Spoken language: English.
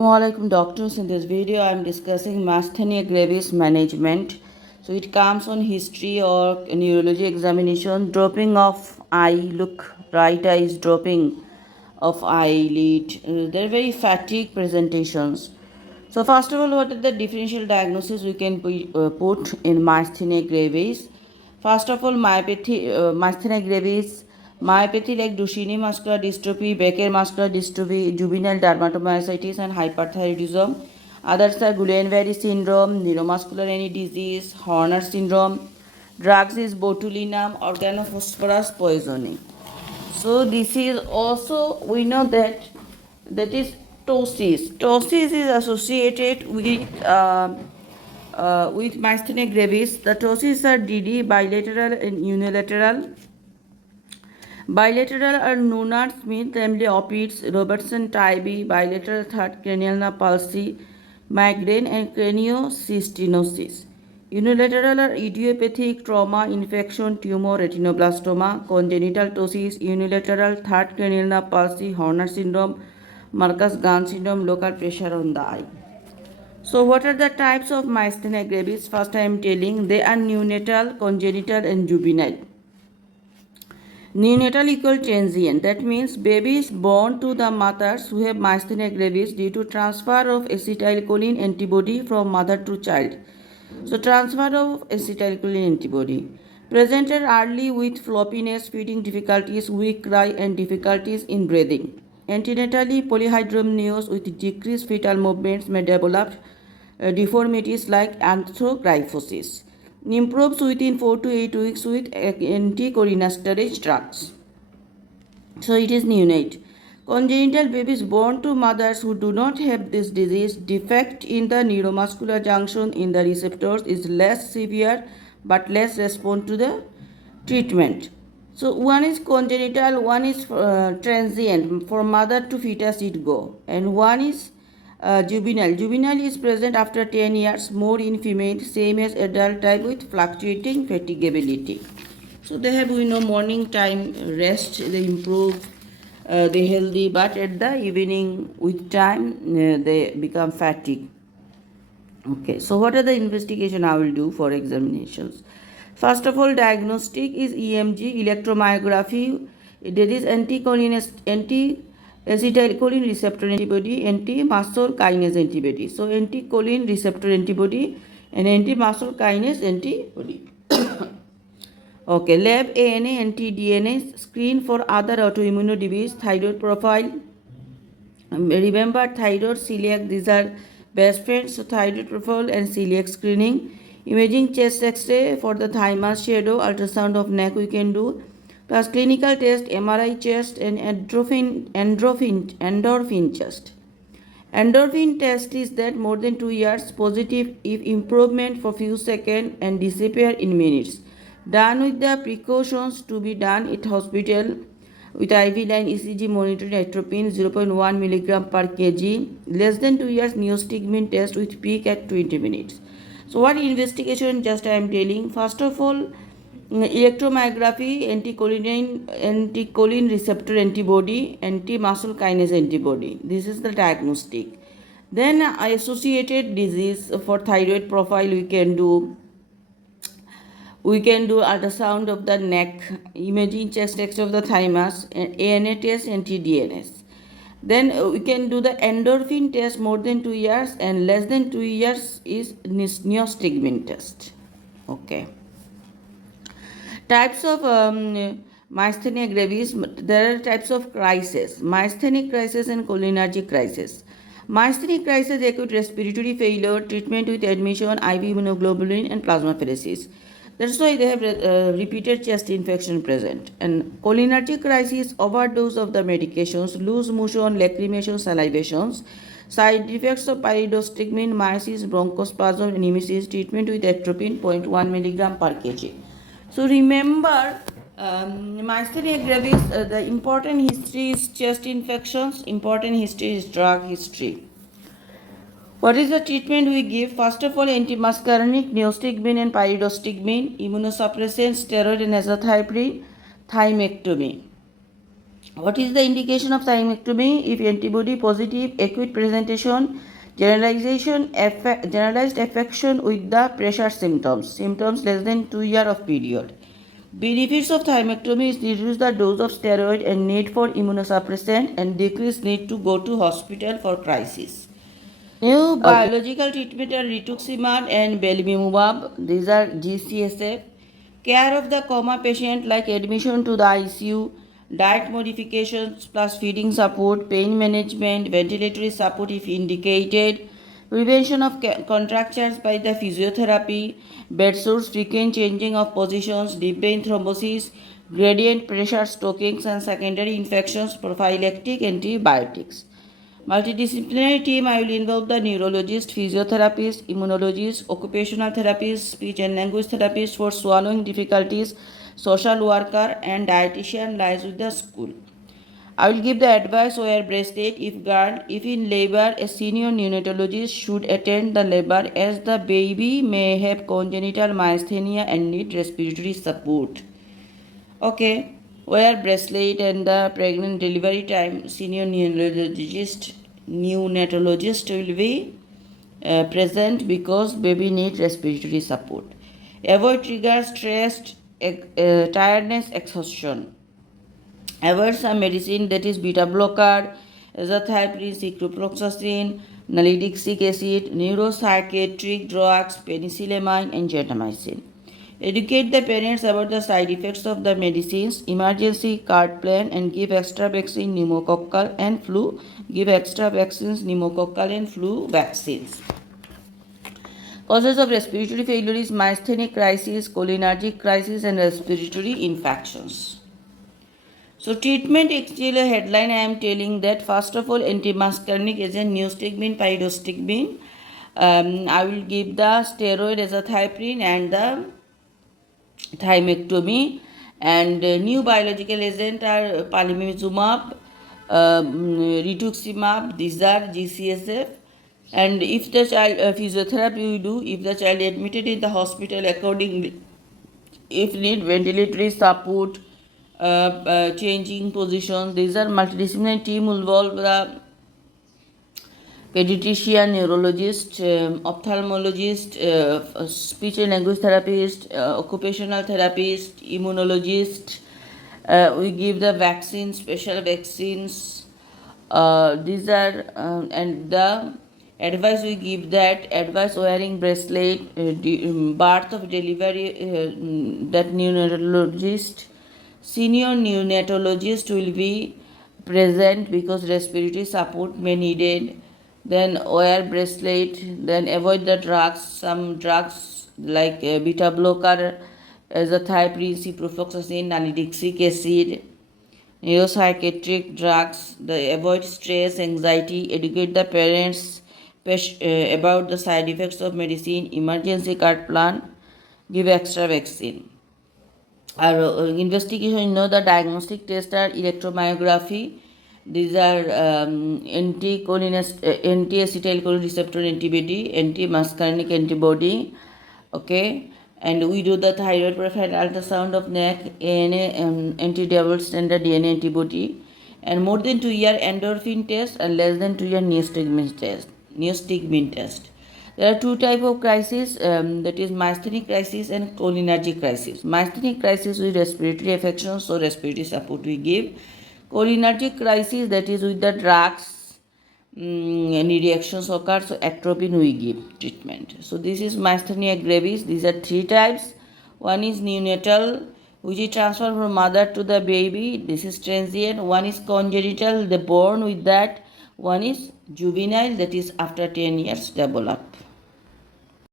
Assalamualaikum doctors. In this video I am discussing Myasthenia gravis management. So it comes on history or neurology examination. Dropping of eye, look, right eye is dropping of eyelid. They're very fatigue presentations. So first of all, what are the differential diagnosis we can put in Myasthenia gravis? First of all, Myasthenia gravis, myopathy like Duchenne muscular dystrophy, Becker muscular dystrophy, juvenile dermatomyositis, and hyperthyroidism. Others are Guillain-Barré syndrome, neuromuscular any disease, Horner syndrome. Drugs is botulinum, organophosphorus poisoning. So this is also, we know that is ptosis. Ptosis is associated with myasthenia gravis. The ptosis are DD, bilateral and unilateral. Bilateral are Noonan Smith family opiates, Robertson Tybee, bilateral third cranial nerve palsy, migraine and craniocystinosis. Unilateral are idiopathic trauma, infection, tumor, retinoblastoma, congenital ptosis, unilateral third cranial nerve palsy, Horner syndrome, Marcus-Gunn syndrome, local pressure on the eye. So what are the types of myasthenia gravis? First I am telling they are neonatal, congenital and juvenile. Neonatal equal transient. That means babies born to the mothers who have myasthenia gravis due to transfer of acetylcholine antibody from mother to child. So transfer of acetylcholine antibody. Presented early with floppiness, feeding difficulties, weak cry and difficulties in breathing. Antenatally, polyhydramnios with decreased fetal movements may develop deformities like arthrogryphosis. Improves within 4 to 8 weeks with anticholinesterase drugs. So it is neonate. Congenital babies born to mothers who do not have this disease, defect in the neuromuscular junction in the receptors is less severe but less respond to the treatment. So one is congenital, one is transient, for mother to fetus it go, and one is juvenile. Juvenile is present after 10 years, more in female, same as adult type with fluctuating fatigability. So they have, morning time rest, they improve, they healthy, but at the evening with time they become fatigued. Okay, so what are the investigation I will do for examinations? First of all, diagnostic is EMG, electromyography. There is anti-acetylcholine receptor antibody, anti-muscle kinase antibody. So anti-choline receptor antibody and anti-muscle kinase antibody. Okay, lab ANA, anti-DNA, screen for other autoimmune disease, thyroid profile. Remember thyroid, celiac, these are best friends. So thyroid profile and celiac screening. Imaging chest x-ray for the thymus shadow, ultrasound of neck we can do. Plus clinical test, MRI chest and endorphin chest. Endorphin test is that more than 2 years positive if improvement for few seconds and disappear in minutes. Done with the precautions to be done at hospital with IV line ECG monitoring atropine 0.1 milligram per kg. Less than 2 years neostigmine test with peak at 20 minutes. So what investigation just I am telling. First of all, electromyography, anticholine receptor antibody, anti-muscle kinase antibody. This is the diagnostic. Then associated disease for thyroid profile we can do ultrasound of the neck, imaging chest x-ray of the thymus, ANA test and TDNS. Then we can do the endorphin test more than 2 years, and less than 2 years is neostigmine test. Okay. Types of myasthenia gravis. There are types of crisis: myasthenic crisis and cholinergic crisis. Myasthenic crisis, acute respiratory failure, treatment with admission, IV immunoglobulin and plasmapheresis. That's why they have repeated chest infection present. And cholinergic crisis, overdose of the medications, loose motion, lacrimation, salivations. Side effects of pyridostigmine, myosis, bronchospasm, nemesis, treatment with atropine 0.1 milligram per kg. So remember, myasthenia gravis, the important history is chest infections, important history is drug history. What is the treatment we give? First of all, antimuscarinic, neostigmine and pyridostigmine, immunosuppressants, steroid and azathioprine, thymectomy. What is the indication of thymectomy? If antibody positive, acute presentation, generalized affection with the pressure symptoms less than 2 years of period. Benefits of thymectomy is reduce the dose of steroid and need for immunosuppressant and decrease need to go to hospital for crisis. New biological treatment are rituximab and belimumab. These are GCSF. Care of the coma patient like admission to the ICU, diet modifications plus feeding support, pain management, ventilatory support if indicated, prevention of contractures by the physiotherapy, bed sores, frequent changing of positions, deep vein thrombosis, gradient pressure stockings and secondary infections, prophylactic antibiotics. Multidisciplinary team, I will involve the neurologist, physiotherapist, immunologist, occupational therapist, speech and language therapist for swallowing difficulties, social worker and dietitian lies with the school. I will give the advice wear bracelet if girl. If in labor, a senior neonatologist should attend the labor as the baby may have congenital myasthenia and need respiratory support. Okay, wear bracelet and the pregnant delivery time senior neonatologist will be present because baby needs respiratory support. Avoid trigger stress, tiredness, exhaustion. Avoid some medicine that is beta blocker, azathioprine, ciprofloxacin, nalidixic acid, neuropsychiatric drugs, penicillamine, and gentamicin. Educate the parents about the side effects of the medicines, emergency card plan, and give extra vaccine pneumococcal and flu. Give extra vaccines pneumococcal and flu vaccines. Causes of respiratory failure is myasthenic crisis, cholinergic crisis, and respiratory infections. So treatment actually headline I am telling that first of all anti-muscarinic agent neostigmine, pyridostigmine. I will give the steroid azathioprine and the thymectomy, and new biological agent are palimizumab, rituximab. These are GCSF. And if the child physiotherapy we do, if the child admitted in the hospital accordingly, if need ventilatory support, changing positions. These are multidisciplinary team involve the pediatrician, neurologist, ophthalmologist, speech and language therapist, occupational therapist, immunologist. We give the vaccines, special vaccines. These are and the advice we give that advice wearing bracelet, birth of delivery, that neonatologist, senior neonatologist will be present because respiratory support may needed. Then wear bracelet, then avoid the drugs, some drugs like beta blocker, azathioprine, ciprofloxacin, nalidixic acid, neuropsychiatric drugs, avoid stress, anxiety, educate the parents about the side effects of medicine, emergency card plan, give extra vaccine. Our investigation, the diagnostic tests are electromyography. These are anti-acetylcholine receptor antibody, anti-muscarinic antibody. Okay, and we do the thyroid profile ultrasound of neck, ANA, anti-double standard DNA antibody, and more than 2 year endorphin test and less than 2 year neostigmine test. There are two types of crisis, that is myasthenic crisis and cholinergic crisis. Myasthenic crisis with respiratory affections, so respiratory support we give. Cholinergic crisis, that is with the drugs, any reactions occur, so atropine we give treatment. So this is Myasthenia gravis. These are three types. One is neonatal, which is transferred from mother to the baby. This is transient. One is congenital, they born with that. One is juvenile, that is after 10 years develop.